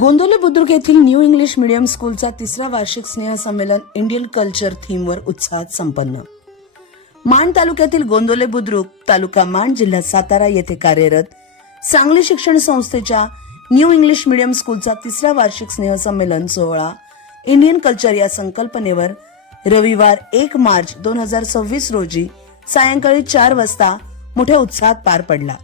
गोंदवले बुद्रुक येथील new English medium स्कूलचा तिसरा वार्षिक स्नेहसंमेलन इंडियन कल्चर थीमवर उत्साहात संपन्न. माण तालुक्यातील गोंदवले बुद्रुक, तालुका माण, जिल्हा सातारा येथे कार्यरत सांगली शिक्षण संस्थेच्या न्यू इंग्लिश मीडियम स्कूलचा तिसरा वार्षिक स्नेहसंमेलन सोहळा इंडियन कल्चर या संकल्पनेवर रविवार 1 मार्च 2026 रोजी सायंकाळी 4 वाजता मोठ्या उत्साहात पार पडला.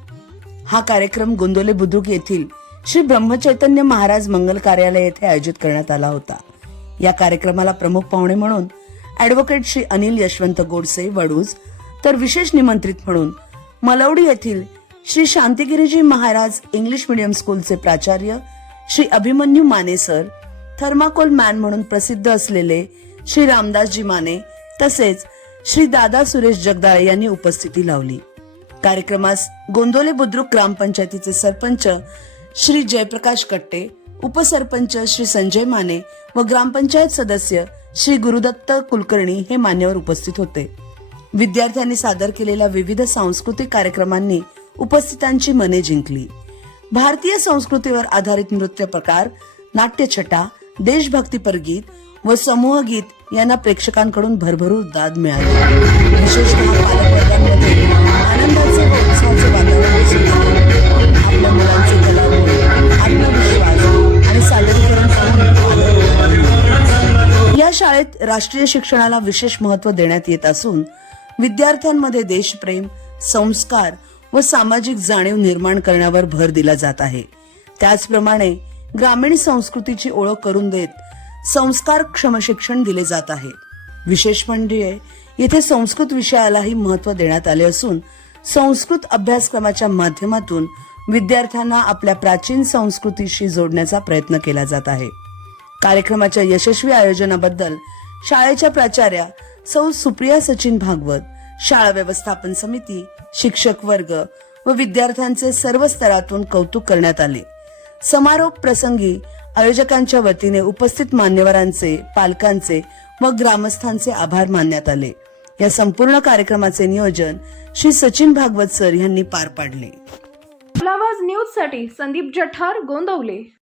हा कार्यक्रम गोंदवले बुद्रुक येथील श्री ब्रह्मचैतन्य महाराज मंगल कार्यालय येथे आयोजित करण्यात आला होता. या कार्यक्रमाला प्रमुख पाहुणे म्हणून ऍडव्होकेट श्री अनिल यशवंत गोडसे वडूज, तर विशेष निमंत्रित म्हणून मलवडी येथील श्री शांतिगिरीजी महाराज इंग्लिश मीडियम स्कूलचे प्राचार्य Shri Abhimanyu Mane sir, thermocol man म्हणून प्रसिद्ध असलेले श्री रामदासजी माने, तसेच श्री दादा सुरेश जगदाळे यांनी उपस्थिती लावली. कार्यक्रमास गोंदवले बुद्रुक ग्रामपंचायतीचे सरपंच श्री जयप्रकाश कट्टे, उपसरपंच श्री संजय माने व ग्रामपंचायत सदस्य श्री गुरुदत्त कुलकर्णी हे मान्यवर उपस्थित होते. विद्यार्थ्यांनी सादर केलेल्या विविध सांस्कृतिक कार्यक्रमांनी उपस्थितांची मने जिंकली. भारतीय संस्कृतीवर आधारित नृत्य प्रकार, नाट्यछटा, देशभक्तीपर गीत व समूह गीत यांना प्रेक्षकांकडून भरभरून दाद मिळाली. विशेषतः पालकवर्गांमध्ये आनंदाचे व उत्साहाचे वातावरण दिसून आले. आपल्या मुलांचे कलागुण, आत्मविश्वास आणि सादरीकरण पाहून या शाळेत राष्ट्रीय शिक्षणाला विशेष महत्त्व देण्यात येत असून विद्यार्थ्यांमध्ये देशप्रेम, संस्कार व सामाजिक जाणीव निर्माण करण्यावर भर दिला जात आहे. त्याचप्रमाणे ग्रामीण संस्कृतीची ओळख करून देत संस्कारक्षम शिक्षण दिले जात आहे. विशेष म्हणजे येथे संस्कृत विषयालाही महत्त्व देण्यात आले असून संस्कृत अभ्यासक्रमाच्या माध्यमातून विद्यार्थ्यांना आपल्या प्राचीन संस्कृतीशी जोडण्याचा प्रयत्न केला जात आहे. कार्यक्रमाच्या यशस्वी आयोजनाबद्दल शाळेच्या प्राचार्या सौ सुप्रिया सचिन भागवत, शाळा व्यवस्थापन समिती, शिक्षक वर्ग व विद्यार्थ्यांचे सर्व स्तरातून कौतुक करण्यात आले. समारोप प्रसंगी आयोजकांच्या वतीने उपस्थित मान्यवरांचे, पालकांचे व ग्रामस्थांचे आभार मानण्यात आले. या संपूर्ण कार्यक्रमाचे नियोजन श्री सचिन भागवत सर यांनी पार पाडले. आवाज न्यूज साठी संदीप जठार, गोंदवले.